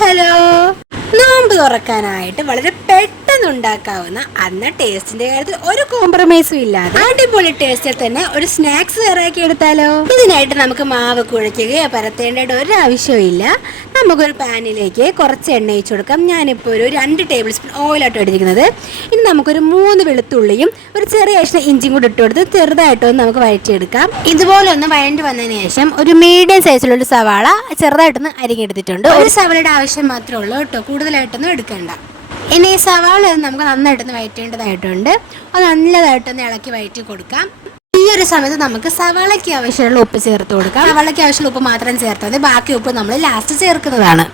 Hello. നോമ്പ് തുറക്കാനായിട്ട് വളരെ പെട്ടെന്ന് ഉണ്ടാക്കാവുന്ന, അന്ന് ടേസ്റ്റിന്റെ കാര്യത്തിൽ ഒരു കോംപ്രമൈസും ഇല്ലാതെ അടിപൊളി ടേസ്റ്റിൽ തന്നെ ഒരു സ്നാക്സ് തയ്യാറാക്കി എടുത്താലോ. ഇതിനായിട്ട് നമുക്ക് മാവ് കുഴയ്ക്കുകയോ പരത്തേണ്ടതായിട്ട് ഒരു ആവശ്യവും ഇല്ല. നമുക്കൊരു പാനിലേക്ക് കുറച്ച് എണ്ണ ഒഴിച്ചു കൊടുക്കാം. ഞാനിപ്പോൾ ഒരു 2 ടേബിൾ സ്പൂൺ ഓയിലായിട്ട് എടുത്തിരിക്കുന്നത്. ഇനി നമുക്കൊരു 3 വെളുത്തുള്ളിയും ഒരു ചെറിയ കഷ്ണം ഇഞ്ചിയും കൂടി ഇട്ട് കൊടുത്ത് ചെറുതായിട്ടൊന്ന് നമുക്ക് വഴറ്റിയെടുക്കാം. ഇതുപോലെ ഒന്ന് വഴണ്ടി വന്നതിന് ശേഷം ഒരു മീഡിയം സൈസിലുള്ള ഒരു സവാള ചെറുതായിട്ടൊന്ന് അരിഞ്ഞെടുത്തിട്ടുണ്ട്. ഒരു സവാളയുടെ ആവശ്യം മാത്രമേ ഉള്ളൂ കേട്ടോ, കൂടുതലായിട്ടൊന്നും എടുക്കണ്ട. ഇനി ഈ സവാള നമുക്ക് നന്നായിട്ടൊന്ന് വഴറ്റേണ്ടതായിട്ടുണ്ട്. അത് നല്ലതായിട്ടൊന്ന് ഇളക്കി വഴറ്റി കൊടുക്കാം. ഈ ഒരു സമയത്ത് നമുക്ക് സവാളയ്ക്ക് ആവശ്യമുള്ള ഉപ്പ് ചേർത്ത് കൊടുക്കാം. സവാളയ്ക്ക് ആവശ്യമുള്ള ഉപ്പ് മാത്രം ചേർത്താൽ മതി, ബാക്കി ഉപ്പ് നമ്മൾ ലാസ്റ്റ് ചേർക്കുന്നതാണ്.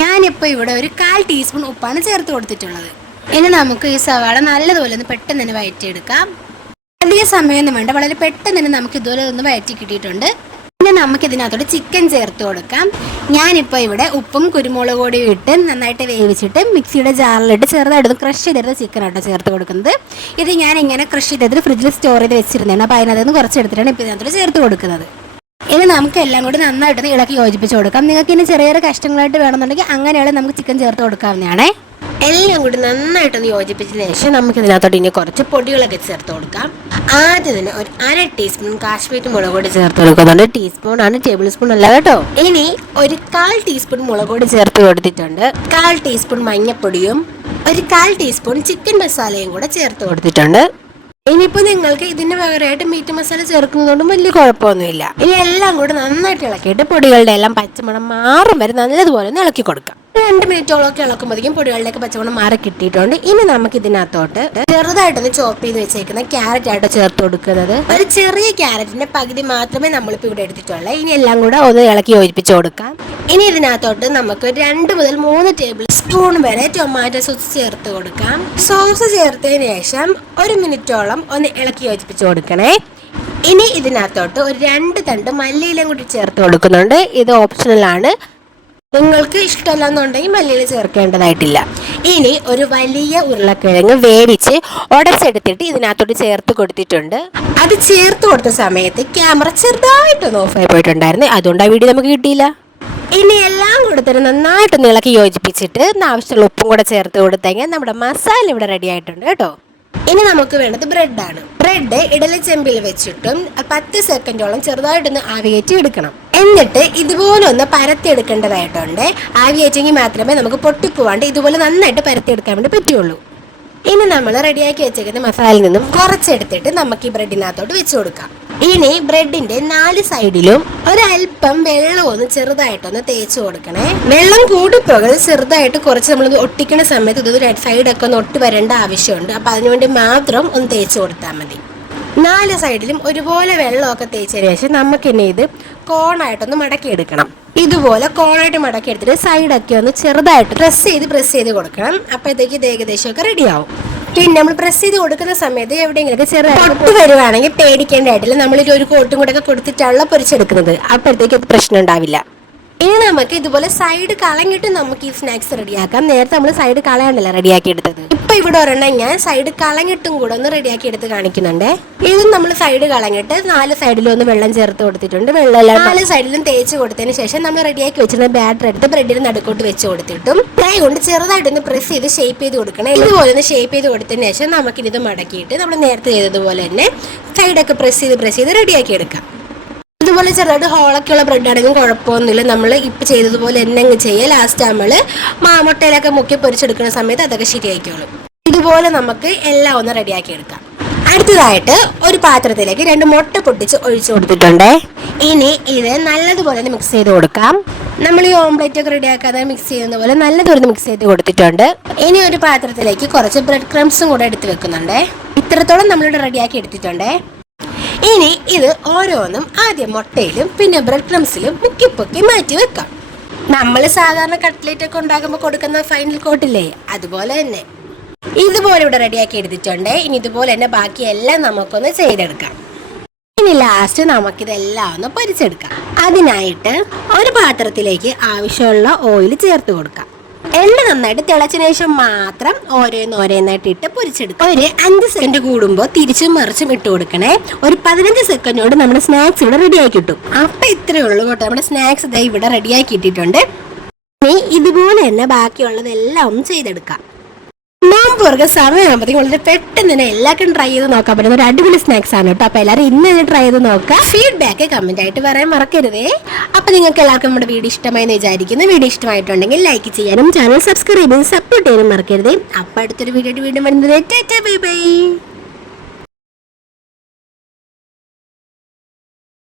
ഞാനിപ്പോൾ ഇവിടെ ഒരു 1/4 ടീസ്പൂൺ ഉപ്പാണ് ചേർത്ത് കൊടുത്തിട്ടുള്ളത്. ഇനി നമുക്ക് ഈ സവാള നല്ലതുപോലെ ഒന്ന് പെട്ടെന്ന് തന്നെ വഴറ്റിയെടുക്കാം. അധിക സമയമൊന്നും വേണ്ട, വളരെ പെട്ടെന്ന് തന്നെ നമുക്ക് ഇതുപോലെ ഒന്ന് വഴറ്റി കിട്ടിയിട്ടുണ്ട്. പിന്നെ നമുക്ക് ഇതിനകത്തോട്ട് ചിക്കൻ ചേർത്ത് കൊടുക്കാം. ഞാനിപ്പോൾ ഇവിടെ ഉപ്പും കുരുമുളക് പൊടിയും ഇട്ട് നന്നായിട്ട് വേവിച്ചിട്ട് മിക്സിയുടെ ജാറിലിട്ട് ചെറുതായിട്ട് ക്രഷ് ചെയ്തെടുത്ത ചിക്കനാട്ടോ ചേർത്ത് കൊടുക്കുന്നത്. ഇത് ഞാൻ ഇങ്ങനെ ക്രഷ് ചെയ്തിട്ട് ഫ്രിഡ്ജിൽ സ്റ്റോർ ചെയ്ത് വെച്ചിരുന്നതാണ്. അപ്പോൾ അതിനകത്ത് നിന്ന് കുറച്ച് എടുത്തിട്ടാണ് ഇപ്പോൾ ഇതിനകത്തോട്ട് ചേർത്ത് കൊടുക്കുന്നത്. ഇനി നമുക്ക് എല്ലാം കൂടി നന്നായിട്ട് ഇളക്കി യോജിപ്പിച്ച് കൊടുക്കാം. നിങ്ങൾക്ക് ഇനി ചെറിയ ചെറിയ കഷ്ണങ്ങളായിട്ട് വേണമെന്നുണ്ടെങ്കിൽ അങ്ങനെയുള്ള നമുക്ക് ചിക്കൻ ചേർത്ത് കൊടുക്കാവുന്നതാണേ. എല്ലാം കൂടി നന്നായിട്ടൊന്ന് യോജിപ്പിച്ചതിന് ശേഷം നമുക്ക് ഇതിനകത്തോട്ട് ഇനി കുറച്ച് പൊടികളൊക്കെ ചേർത്ത് കൊടുക്കാം. ആദ്യം തന്നെ ഒരു 1/2 ടീസ്പൂൺ കാശ്മീരി മുളക് പൊടി ചേർത്ത് കൊടുക്കുന്നുണ്ട്. ടീസ്പൂൺ ആണ്, ടേബിൾ സ്പൂൺ അല്ല കേട്ടോ. ഇനി ഒരു 1/4 ടീസ്പൂൺ മുളക് പൊടി ചേർത്ത് കൊടുത്തിട്ടുണ്ട്. 1/4 ടീസ്പൂൺ മഞ്ഞൾപ്പൊടിയും ഒരു 1/4 ടീസ്പൂൺ ചിക്കൻ മസാലയും കൂടെ ചേർത്ത് കൊടുത്തിട്ടുണ്ട്. ഇനിയിപ്പോൾ നിങ്ങൾക്ക് ഇതിന് പകരമായിട്ട് മീറ്റ് മസാല ചേർക്കുന്നതുകൊണ്ടും വലിയ കുഴപ്പമൊന്നുമില്ല. ഇനി എല്ലാം കൂടെ നന്നായിട്ട് ഇളക്കിയിട്ട് പൊടികളുടെ എല്ലാം പച്ചമണം മാറും വരെ നല്ലതുപോലെ ഒന്ന് ഇളക്കി കൊടുക്കാം. 2 മിനിറ്റോളൊക്കെ ഇളക്കുമ്പോഴേക്കും പൊടികളിലേക്ക് പച്ചമണം മാറി കിട്ടിയിട്ടുണ്ട്. ഇനി നമുക്ക് ഇതിനകത്തോട്ട് ചെറുതായിട്ടൊന്ന് ചോപ്പ് ചെയ്ത് വെച്ചേക്കുന്ന ക്യാരറ്റ് ആയിട്ട് ചേർത്ത് കൊടുക്കുന്നത്. ഒരു ചെറിയ ക്യാരറ്റിന്റെ പകുതി മാത്രമേ നമ്മളിപ്പോൾ ഇവിടെ എടുത്തിട്ടുള്ളൂ. ഇനി എല്ലാം കൂടെ ഒന്ന് ഇളക്കി യോജിപ്പിച്ച് കൊടുക്കാം. ഇനി ഇതിനകത്തോട്ട് നമുക്ക് 2 മുതൽ 3 ടേബിൾ സ്പൂൺ വരെ ടൊമാറ്റോ സോസ് ചേർത്ത് കൊടുക്കാം. സോസ് ചേർത്തതിന് ശേഷം 1 മിനിറ്റോളം ഒന്ന് ഇളക്കി യോജിപ്പിച്ച് കൊടുക്കണേ. ഇനി ഇതിനകത്തോട്ട് ഒരു 2 തണ്ട് മല്ലിയിലയും കൂടി ചേർത്ത് കൊടുക്കുന്നുണ്ട്. ഇത് ഓപ്ഷണൽ ആണ്, നിങ്ങൾക്ക് ഇഷ്ടമല്ല എന്നുണ്ടെങ്കിൽ മല്ലിയില ചേർക്കേണ്ടതായിട്ടില്ല. ഇനി ഒരു വലിയ ഉരുളക്കിഴങ്ങ് വേവിച്ച് ഉടച്ചെടുത്തിട്ട് ഇതിനകത്തോട്ട് ചേർത്ത് കൊടുത്തിട്ടുണ്ട്. അത് ചേർത്ത് കൊടുത്ത സമയത്ത് ക്യാമറ ചെറുതായിട്ടൊന്ന് ഓഫായി പോയിട്ടുണ്ടായിരുന്നു, അതുകൊണ്ട് ആ വീഡിയോ നമുക്ക് കിട്ടിയില്ല. ഇനി എല്ലാം കൊടുത്തിട്ട് നന്നായിട്ടൊന്ന് ഇളക്കി യോജിപ്പിച്ചിട്ട് ആവശ്യമുള്ള ഉപ്പും കൂടെ ചേർത്ത് കൊടുത്തെങ്കിൽ നമ്മുടെ മസാല ഇവിടെ റെഡി ആയിട്ടുണ്ട് കേട്ടോ. ഇനി നമുക്ക് വേണ്ടത് ബ്രെഡാണ്. ബ്രെഡ് ഇഡലിച്ചെമ്പിൽ വെച്ചിട്ടും 10 സെക്കൻഡോളം ചെറുതായിട്ടൊന്ന് ആവിയേറ്റി എടുക്കണം. എന്നിട്ട് ഇതുപോലെ ഒന്ന് പരത്തി എടുക്കേണ്ടതായിട്ടുണ്ട്. ആവിയേറ്റെങ്കിൽ മാത്രമേ നമുക്ക് പൊട്ടിപ്പോവാണ്ട് ഇതുപോലെ നന്നായിട്ട് പരത്തി എടുക്കാൻ വേണ്ടി പറ്റുള്ളൂ. ഇനി നമ്മൾ റെഡിയാക്കി വെച്ചേക്കുന്ന മസാലയിൽ നിന്നും കുറച്ചെടുത്തിട്ട് നമുക്ക് ഈ ബ്രെഡിനകത്തോട്ട് വെച്ച് കൊടുക്കാം. ഇനി ബ്രെഡിന്റെ 4 സൈഡിലും ഒരല്പം വെള്ളം ഒന്ന് ചെറുതായിട്ടൊന്ന് തേച്ച് കൊടുക്കണേ. വെള്ളം കൂടിപ്പോകരുത്, ചെറുതായിട്ട് കുറച്ച് നമ്മൾ ഒട്ടിക്കുന്ന സമയത്ത് ഇത് സൈഡൊക്കെ ഒന്ന് ഒട്ടി വരേണ്ട ആവശ്യമുണ്ട്. അപ്പം അതിനുവേണ്ടി മാത്രം ഒന്ന് തേച്ച് കൊടുത്താൽ മതി. 4 സൈഡിലും ഒരുപോലെ വെള്ളമൊക്കെ തേച്ചതിന് ശേഷം നമുക്കിനി ഇത് കോണായിട്ടൊന്ന് മടക്കിയെടുക്കണം. ഇതുപോലെ കോണായിട്ട് മടക്കി എടുത്തിട്ട് സൈഡൊക്കെ ഒന്ന് ചെറുതായിട്ട് പ്രസ് ചെയ്ത് കൊടുക്കണം. അപ്പോഴത്തേക്ക് ഇത് ഏകദേശമൊക്കെ റെഡിയാവും. പിന്നെ നമ്മൾ പ്രസ് ചെയ്ത് കൊടുക്കുന്ന സമയത്ത് എവിടെയെങ്കിലൊക്കെ ചെറുതായിട്ട് പൊട്ടി വരുവാണെങ്കിൽ പേടിക്കേണ്ടതായിട്ടില്ല. നമ്മളിത് ഒരു കോട്ടും കൂടെ ഒക്കെ കൊടുത്തിട്ടാണല്ലോ പൊരിച്ചെടുക്കുന്നത്, അപ്പോഴത്തേക്ക് അത് പ്രശ്നം ഉണ്ടാവില്ല. ഇനി നമുക്ക് ഇതുപോലെ സൈഡ് കളഞ്ഞിട്ട് നമുക്ക് ഈ സ്നാക്സ് റെഡിയാക്കാം. നേരത്തെ നമ്മൾ സൈഡ് കളയാണ്ടല്ല റെഡിയാക്കി എടുത്തത്. ഇപ്പൊ ഇവിടെ ഒരെണ്ണം ഞാൻ സൈഡ് കളഞ്ഞിട്ടും കൂടെ ഒന്ന് റെഡിയാക്കി എടുത്ത് കാണിക്കുന്നുണ്ട്. ഇതും നമ്മൾ സൈഡ് കളഞ്ഞിട്ട് 4 സൈഡിലും ഒന്ന് വെള്ളം ചേർത്ത് കൊടുത്തിട്ടുണ്ട്. വെള്ളം 4 സൈഡിലും തേച്ച് കൊടുത്തതിന് ശേഷം നമ്മൾ റെഡിയാക്കി വെച്ചിരുന്ന ബാറ്റർ എടുത്ത് ബ്രെഡിന് നടുക്കോട്ട് വെച്ച് കൊടുത്തിട്ടും കൈ കൊണ്ട് ചെറുതായിട്ടൊന്ന് പ്രസ് ചെയ്ത് ഷേപ്പ് ചെയ്ത് കൊടുക്കണം. ഇതുപോലെ ഒന്ന് ഷേപ്പ് ചെയ്ത് കൊടുത്തതിന് ശേഷം നമുക്കിത് മടക്കിയിട്ട് നമ്മൾ നേരത്തെ ചെയ്തതുപോലെ തന്നെ സൈഡൊക്കെ പ്രസ് ചെയ്ത് റെഡിയാക്കി എടുക്കാം. ഇതുപോലെ ചെറുതായിട്ട് ഹോളൊക്കെ ഉള്ള ബ്രെഡ് ആണെങ്കിലും കുഴപ്പമൊന്നുമില്ല. നമ്മൾ ഇപ്പം ചെയ്തതുപോലെ തന്നെ അങ്ങ് ചെയ്യുക. ലാസ്റ്റ് നമ്മൾ മുട്ടയിലൊക്കെ മുക്കി പൊരിച്ചെടുക്കുന്ന സമയത്ത് അതൊക്കെ ശരിയായിക്കോളും. ഇതുപോലെ നമുക്ക് എല്ലാം ഒന്ന് റെഡിയാക്കി എടുക്കാം. അടുത്തതായിട്ട് ഒരു പാത്രത്തിലേക്ക് 2 മുട്ട പൊട്ടിച്ച് ഒഴിച്ചു കൊടുത്തിട്ടുണ്ട്. ഇനി ഇത് നല്ലതുപോലെ ഒന്ന് മിക്സ് ചെയ്ത് കൊടുക്കാം. നമ്മൾ ഈ ഓംലെറ്റ് ഒക്കെ റെഡിയാക്കാതെ മിക്സ് ചെയ്യുന്ന പോലെ നല്ലതുപോലെ മിക്സ് ചെയ്ത് കൊടുത്തിട്ടുണ്ട്. ഇനി ഒരു പാത്രത്തിലേക്ക് കുറച്ച് ബ്രെഡ് ക്രംസും കൂടെ എടുത്ത് വെക്കുന്നുണ്ട്. ഇത്രത്തോളം നമ്മളിവിടെ റെഡിയാക്കി എടുത്തിട്ടുണ്ട്. ഇനി ഇത് ഓരോന്നും ആദ്യം മുട്ടയിലും പിന്നെ ബ്രെഡ് ക്രംസിലും മുക്കിപ്പൊക്കി മാറ്റി വെക്കാം. നമ്മൾ സാധാരണ കട്ട്ലേറ്റ് ഒക്കെ ഉണ്ടാക്കുമ്പോൾ കൊടുക്കുന്ന ഫൈനൽ കോട്ടില്ലേ, അതുപോലെ തന്നെ ഇതുപോലെ ഇവിടെ റെഡിയാക്കി എടുത്തിട്ടുണ്ട്. ഇനി ഇതുപോലെ തന്നെ ബാക്കിയെല്ലാം നമുക്കൊന്ന് ചെയ്തെടുക്കാം. ഇനി ലാസ്റ്റ് നമുക്കിതെല്ലാം ഒന്ന് പൊരിച്ചെടുക്കാം. അതിനായിട്ട് ഒരു പാത്രത്തിലേക്ക് ആവശ്യമുള്ള ഓയിൽ ചേർത്ത് കൊടുക്കാം. എണ്ണ നന്നായിട്ട് തിളച്ചതിന് ശേഷം മാത്രം ഓരോന്നായിട്ട് ഇട്ട് പൊരിച്ചെടുക്കാം. ഒരു 5 സെക്കൻഡ് കൂടുമ്പോൾ തിരിച്ചും മറിച്ചും ഇട്ട് കൊടുക്കണേ. ഒരു 15 സെക്കൻഡോട് നമ്മുടെ സ്നാക്സ് ഇവിടെ റെഡിയാക്കി കിട്ടും. അപ്പം ഇത്രയേ ഉള്ളൂ കേട്ടോ, നമ്മുടെ സ്നാക്സ് ഇവിടെ റെഡിയാക്കി ഇട്ടിട്ടുണ്ട്. ഇനി ഇതുപോലെ തന്നെ ബാക്കിയുള്ളതെല്ലാം ഒന്ന് ചെയ്തെടുക്കാം. നോമ്പ് തുറക്കാൻ സമയമാകുമ്പോഴത്തേക്കും വളരെ പെട്ടെന്ന് തന്നെ എല്ലാവർക്കും ട്രൈ ചെയ്ത് നോക്കാൻ പറ്റുന്ന ഒരു അടിപൊളി സ്നാക്സ് ആണ് കേട്ടോ. അപ്പോൾ എല്ലാവരും ഇന്ന് തന്നെ ട്രൈ ചെയ്ത് നോക്കുക. ഫീഡ്ബാക്ക് കമന്റ് ആയിട്ട് പറയാൻ മറക്കരുതേ. അപ്പോൾ നിങ്ങൾക്ക് എല്ലാവർക്കും നമ്മുടെ വീഡിയോ ഇഷ്ടമായി എന്ന് വിചാരിക്കുന്നു. വീഡിയോ ഇഷ്ടമായിട്ടുണ്ടെങ്കിൽ ലൈക്ക് ചെയ്യാനും ചാനൽ സബ്സ്ക്രൈബ് ചെയ്ത് സപ്പോർട്ട് ചെയ്യാനും മറക്കരുതേ. അപ്പോൾ അടുത്തൊരു വീഡിയോ വീണ്ടും വരുന്നത്. Bye bye.